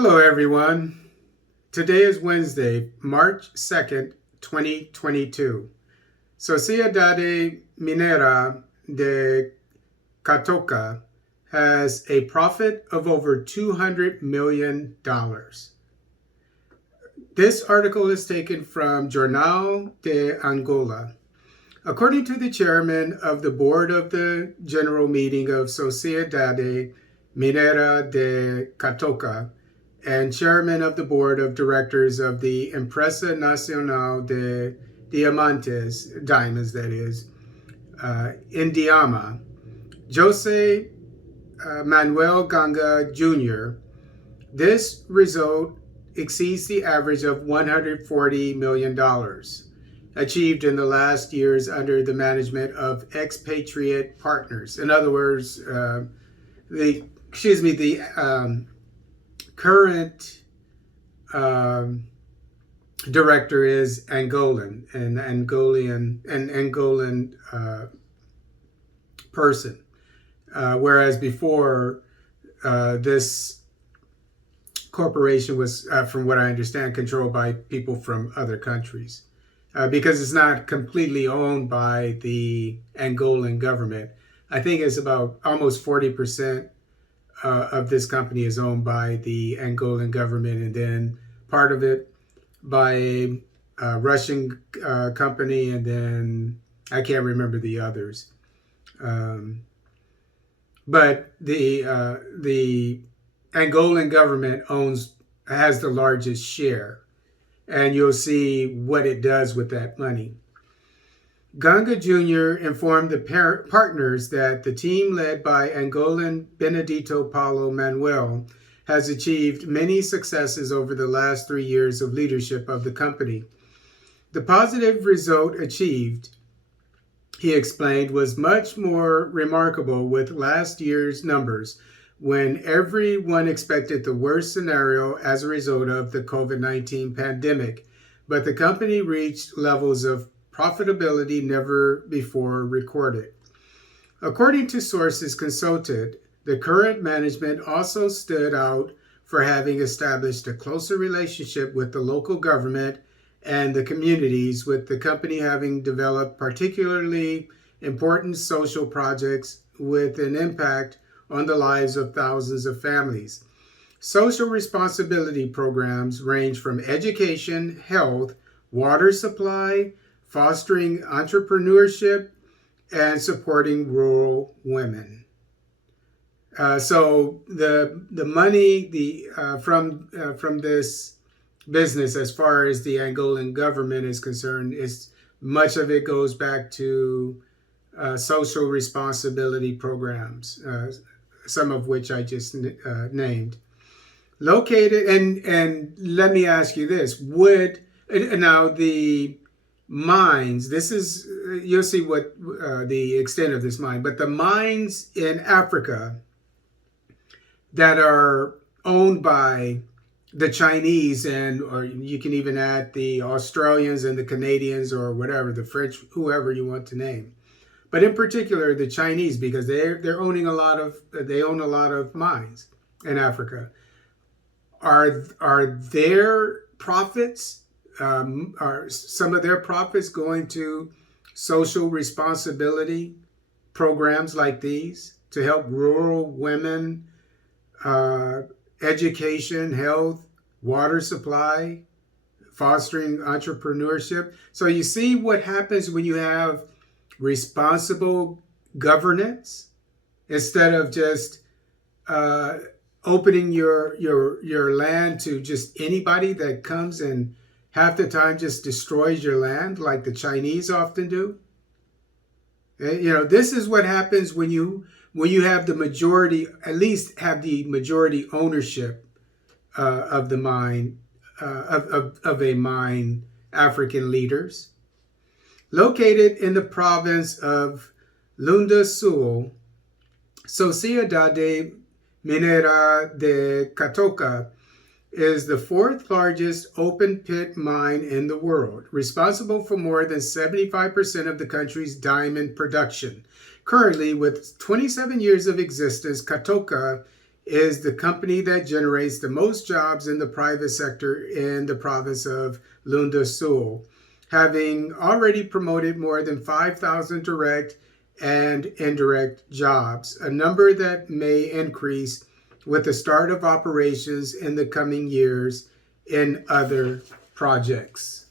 Hello, everyone. Today is Wednesday, March 2nd, 2022. Sociedade Minera de Catoca has a profit of over $200 million. This article is taken from Jornal de Angola. According to the chairman of the board of the general meeting of Sociedade Minera de Catoca, and chairman of the board of directors of the Empresa Nacional de Diamantes, diamonds that is, Indiama, Jose Manuel Ganga Jr., this result exceeds the average of $140 million achieved in the last years under the management of expatriate partners. In other words, the current director is Angolan, an Angolan person, whereas before this corporation was, from what I understand, controlled by people from other countries, because it's not completely owned by the Angolan government. I think it's about almost 40% of this company is owned by the Angolan government, and then part of it by a Russian company, and then I can't remember the others. But the Angolan government has the largest share, and you'll see what it does with that money. Ganga Jr. informed the partners that the team led by Angolan Benedito Paulo Manuel has achieved many successes over the last 3 years of leadership of the company. The positive result achieved, he explained, was much more remarkable with last year's numbers, when everyone expected the worst scenario as a result of the COVID-19 pandemic, but the company reached levels of profitability never before recorded. According to sources consulted, the current management also stood out for having established a closer relationship with the local government and the communities, with the company having developed particularly important social projects with an impact on the lives of thousands of families. Social responsibility programs range from education, health, water supply, fostering entrepreneurship, and supporting rural women. So the money from this business, as far as the Angolan government is concerned, is much of it goes back to social responsibility programs, some of which I just named. Located, and let me ask you this: now the mines, this is, you'll see what the extent of this mine, but the mines in Africa that are owned by the Chinese, or you can even add the Australians and the Canadians, or whatever, the French, whoever you want to name, but in particular the Chinese, because they own a lot of mines in Africa. Are their profits, are some of their profits going to social responsibility programs like these to help rural women, education, health, water supply, fostering entrepreneurship? So you see what happens when you have responsible governance, instead of just opening your land to just anybody that comes and half the time just destroys your land, like the Chinese often do. This is what happens when you have the majority, at least have the majority ownership of the mine, of a mine, African leaders. Located in the province of Lunda Sul, Sociedade Minera de Catoca is the fourth largest open pit mine in the world, responsible for more than 75% of the country's diamond production. Currently, with 27 years of existence, Catoca is the company that generates the most jobs in the private sector in the province of Lunda Sul, having already promoted more than 5,000 direct and indirect jobs, a number that may increase with the start of operations in the coming years in other projects.